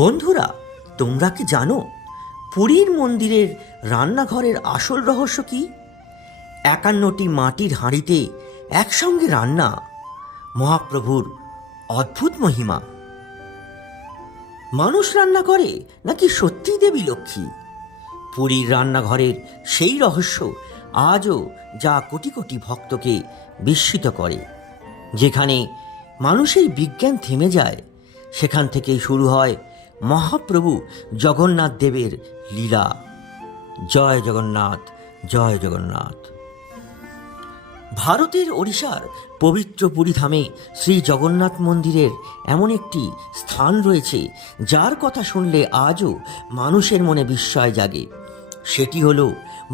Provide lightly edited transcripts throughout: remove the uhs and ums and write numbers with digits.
বন্ধুরা, তোমরা কি জানো পুরীর মন্দিরের রান্নাঘরের আসল রহস্য কি? 51টি মাটির হাঁড়িতে একসঙ্গে রান্না, মহাপ্রভুর অদ্ভুত মহিমা। মানুষ রান্না করে নাকি সত্যিই দেবী লক্ষ্মী? পুরীর রান্নাঘরের সেই রহস্য আজও যা কোটি কোটি ভক্তকে বিস্মিত করে। যেখানে মানুষের বিজ্ঞান থেমে যায়, সেখান থেকেই শুরু হয় মহাপ্রভু জগন্নাথ দেবের লীলা। জয় জগন্নাথ, জয় জগন্নাথ। ভারতের ওড়িশার পবিত্র পুরীধামে শ্রী জগন্নাথ মন্দিরের এমন একটি স্থান রয়েছে যার কথা শুনলে আজও মানুষের মনে বিস্ময় জাগে। সেটি হল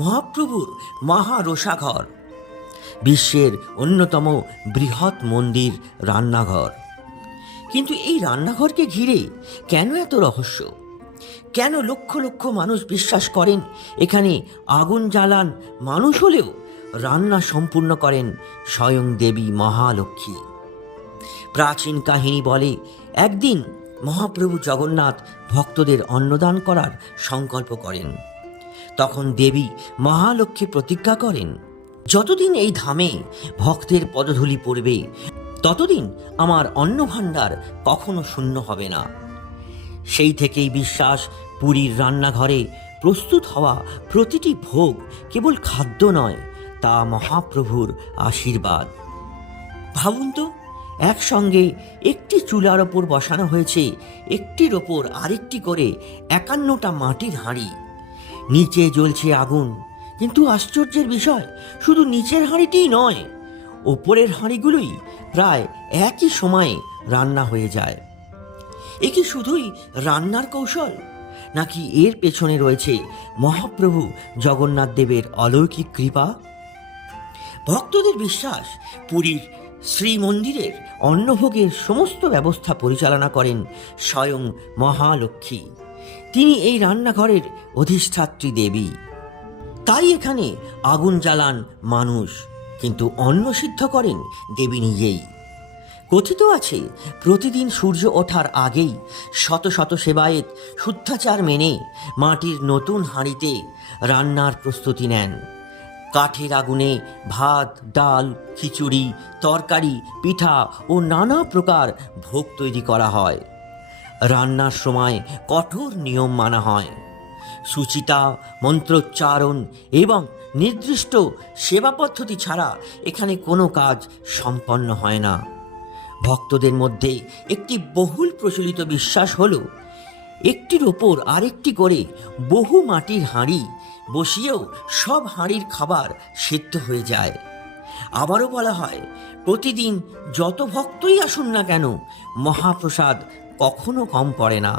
মহাপ্রভুর মহারোষাঘর, বিশ্বের অন্যতম বৃহৎ মন্দির রান্নাঘর। কিন্তু এই রান্নাঘরকে ঘিরে কেন এত রহস্য? কেন লক্ষ লক্ষ মানুষ বিশ্বাস করেন এখানে আগুন জ্বালান মানুষ হলেও রান্না সম্পূর্ণ করেন স্বয়ং দেবী মহালক্ষ্মী? প্রাচীন কাহিনী বলে, একদিন মহাপ্রভু জগন্নাথ ভক্তদের অন্নদান করার সংকল্প করেন। তখন দেবী মহালক্ষ্মী প্রতিজ্ঞা করেন, যতদিন এই ধামে ভক্তের পদধূলি পড়বে ততদিন আমার অন্নভাণ্ডার কখনো শূন্য হবে না। সেই থেকেই বিশ্বাস, পুরীর রান্নাঘরে প্রস্তুত হওয়া প্রতিটি ভোগ কেবল খাদ্য নয়, তা মহাপ্রভুর আশীর্বাদ। ভাবুন তো, একসঙ্গে একটি চুলার ওপর বসানো হয়েছে একটির ওপর আরেকটি করে 51টা মাটির হাঁড়ি। নিচে জ্বলছে আগুন, কিন্তু আশ্চর্যের বিষয় শুধু নিচের হাঁড়িটিই নয়, ওপরের হাঁড়িগুলোই প্রায় একই সময়ে রান্না হয়ে যায়। এ কি শুধুই রান্নার কৌশল, নাকি এর পেছনে রয়েছে মহাপ্রভু জগন্নাথ দেবের অলৌকিক কৃপা? ভক্তদের বিশ্বাস, পুরীর শ্রীমন্দিরের অন্নভোগের সমস্ত ব্যবস্থা পরিচালনা করেন স্বয়ং মহালক্ষ্মী। তিনি এই রান্নাঘরের অধিষ্ঠাত্রী দেবী। তাই এখানে আগুন জ্বালান মানুষ, কিন্তু অন্ন সিদ্ধ করেন দেবী নিজেই। কথিত আছে, প্রতিদিন সূর্য ওঠার আগেই শত শত সেবায়েত শুদ্ধাচার মেনে মাটির নতুন হাঁড়িতে রান্নার প্রস্তুতি নেন। কাঠের আগুনে ভাত, ডাল, খিচুড়ি, তরকারি, পিঠা ও নানা প্রকার ভোগ তৈরি করা হয়। রান্নার সময় কঠোর নিয়ম মানা হয়। সুচিতা, মন্ত্রোচ্চারণ এবং নির্দিষ্ট সেবা পদ্ধতি ছাড়া এখানে কোনো কাজ সম্পন্ন হয় না। ভক্তদের মধ্যে একটি বহুল প্রচলিত বিশ্বাস হলো, একটির ওপর আরেকটি করে বহু মাটির হাঁড়ি বসিয়েও সব হাঁড়ির খাবার সিদ্ধ হয়ে যায়। আবারও বলা হয়, প্রতিদিন যত ভক্তই আসুন না কেন, মহাপ্রসাদ কখনো কম পড়ে না।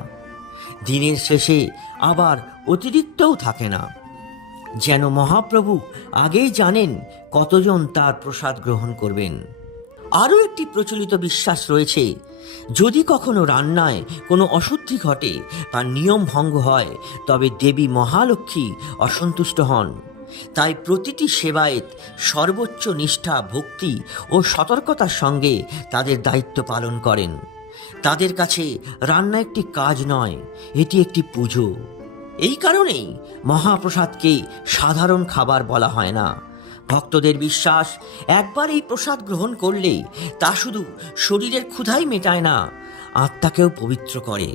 দিনের শেষে আবার অতিরিক্তও থাকে না, যেন মহাপ্রভু আগেই জানেন কতজন তার প্রসাদ গ্রহণ করবেন। আরও একটি প্রচলিত বিশ্বাস রয়েছে, যদি কখনো রান্নায় কোনো অশুদ্ধি ঘটে বা নিয়ম ভঙ্গ হয়, তবে দেবী মহালক্ষ্মী অসন্তুষ্ট হন। তাই প্রতিটি সেবায়েত সর্বোচ্চ নিষ্ঠা, ভক্তি ও সতর্কতার সঙ্গে তাদের দায়িত্ব পালন করেন। তাদের কাছে রান্না একটি কাজ নয়, এটি একটি পুজো। এই কারণেই মহাপ্রসাদকে সাধারণ খাবার বলা হয় না। ভক্তদের বিশ্বাস, একবার এই প্রসাদ গ্রহণ করলে তা শুধু শরীরের ক্ষুধাই মেটায় না, আত্মাকেও পবিত্র করে।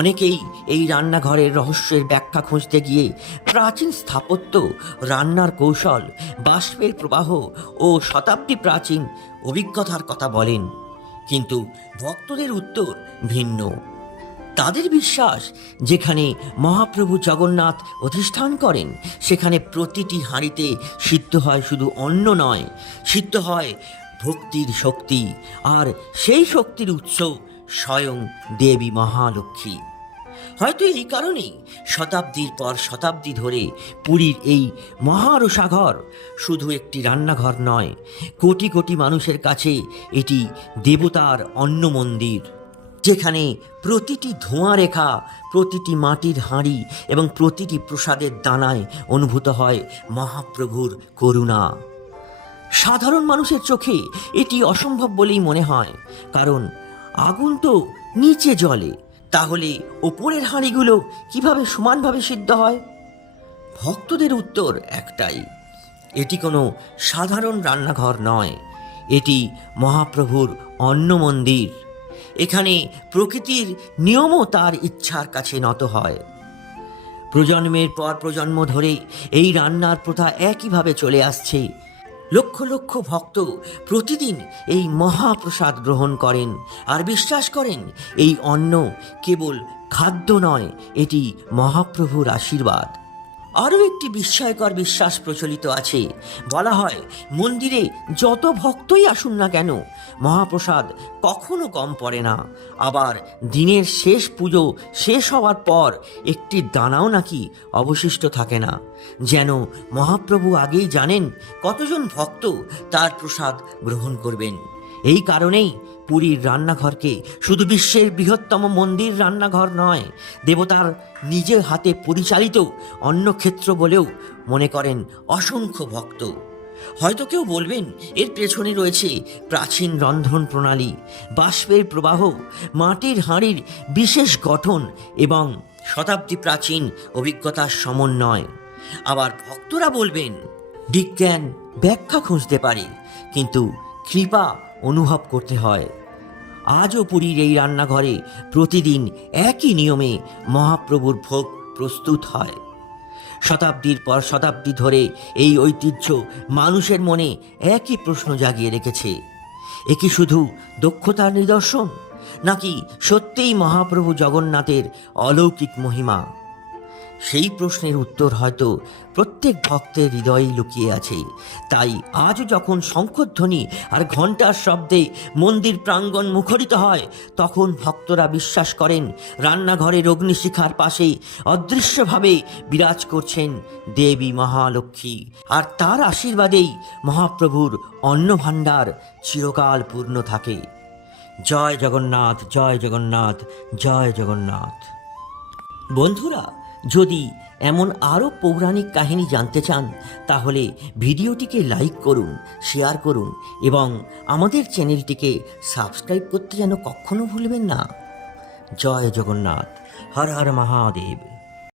অনেকেই এই রান্নাঘরের রহস্যের ব্যাখ্যা খুঁজতে গিয়ে প্রাচীন স্থাপত্য, রান্নার কৌশল, বাষ্পের প্রবাহ ও শতাব্দী প্রাচীন অভিজ্ঞতার কথা বলেন, কিন্তু ভক্তদের উত্তর ভিন্ন। তাদের বিশ্বাস, যেখানে মহাপ্রভু জগন্নাথ অধিষ্ঠান করেন, সেখানে প্রতিটি হাঁড়িতে সিদ্ধ হয় শুধু অন্ন নয়, সিদ্ধ হয় ভক্তির শক্তি, আর সেই শক্তির উৎস স্বয়ং দেবী মহালক্ষ্মী। হয়তো এই কারণেই শতাব্দীর পর শতাব্দী ধরে পুরীর এই মহারোষাঘর শুধু একটি রান্নাঘর নয়, কোটি কোটি মানুষের কাছে এটি দেবতার অন্ন মন্দির, যেখানে প্রতিটি ধোঁয়া রেখা, প্রতিটি মাটির হাঁড়ি এবং প্রতিটি প্রসাদের দানায় অনুভূত হয় মহাপ্রভুর করুণা। সাধারণ মানুষের চোখে এটি অসম্ভব বলেই মনে হয়, কারণ আগুন তো নিচে জ্বলে, তাহলে ওপরের হাঁড়িগুলো কিভাবে সমানভাবে সিদ্ধ হয়? ভক্তদের উত্তর একটাই, এটি কোনো সাধারণ রান্নাঘর নয়, এটি মহাপ্রভুর অন্ন মন্দির। এখানে প্রকৃতির নিয়মও তার ইচ্ছার কাছে নত হয়। প্রজন্মের পর প্রজন্ম ধরে এই রান্নার প্রথা একইভাবে চলে আসছে। লক্ষ লক্ষ ভক্ত প্রতিদিন এই মহাপ্রসাদ গ্রহণ করেন আর বিশ্বাস করেন এই অন্ন কেবল খাদ্য নয়, এটি মহাপ্রভুর আশীর্বাদ। আরও একটি বিস্ময়কর বিশ্বাস প্রচলিত আছে। বলা হয় মন্দিরে যত ভক্তই আসুন না কেন মহাপ্রসাদ কখনো কম পড়ে না। আবার দিনের শেষ পুজো শেষ হওয়ার পর একটি দানাও নাকি অবশিষ্ট থাকে না, যেন মহাপ্রভু আগেই জানেন কতজন ভক্ত তার প্রসাদ গ্রহণ করবেন। এই কারণেই পুরীর রান্নাঘরকে শুধু বিশ্বের বৃহত্তম মন্দির রান্নাঘর নয়, দেবতার নিজের হাতে পরিচালিত অন্নক্ষেত্র বলেও মনে করেন অসংখ্য ভক্ত। হয়তো কেউ বলবেন এর পেছনে রয়েছে প্রাচীন রন্ধন প্রণালী, বাষ্পের প্রবাহ, মাটির হাঁড়ির বিশেষ গঠন এবং শতাব্দী প্রাচীন অভিজ্ঞতার সমন্বয়। আবার ভক্তরা বলবেন বিজ্ঞান ব্যাখ্যা খুঁজতে পারে, কিন্তু কৃপা অনুভব করতে হয়। আজও পুরীর এই রান্নাঘরে প্রতিদিন একই নিয়মে মহাপ্রভুর ভোগ প্রস্তুত হয়। শতাব্দীর পর শতাব্দী ধরে এই ঐতিহ্য মানুষের মনে একই প্রশ্ন জাগিয়ে রেখেছে, এ কি শুধু দক্ষতার নিদর্শন, নাকি সত্যিই মহাপ্রভু জগন্নাথের অলৌকিক মহিমা? সেই প্রশ্নের উত্তর হয়তো প্রত্যেক ভক্তের হৃদয়েই লুকিয়ে আছে। তাই আজও যখন শঙ্খধ্বনি আর ঘণ্টার শব্দে মন্দির প্রাঙ্গণ মুখরিত হয়, তখন ভক্তরা বিশ্বাস করেন রান্নাঘরের অগ্নিশিখার পাশে অদৃশ্যভাবে বিরাজ করছেন দেবী মহালক্ষ্মী, আর তার আশীর্বাদেই মহাপ্রভুর অন্নভাণ্ডার চিরকাল পূর্ণ থাকে। জয় জগন্নাথ, জয় জগন্নাথ, জয় জগন্নাথ। বন্ধুরা, যদি এমন আরও পৌরাণিক কাহিনী জানতে চান তাহলে ভিডিওটিকে লাইক করুন, শেয়ার করুন এবং আমাদের চ্যানেলটিকে সাবস্ক্রাইব করতে যেন কখনো ভুলবেন না। জয় জগন্নাথ, হর হর মহাদেব।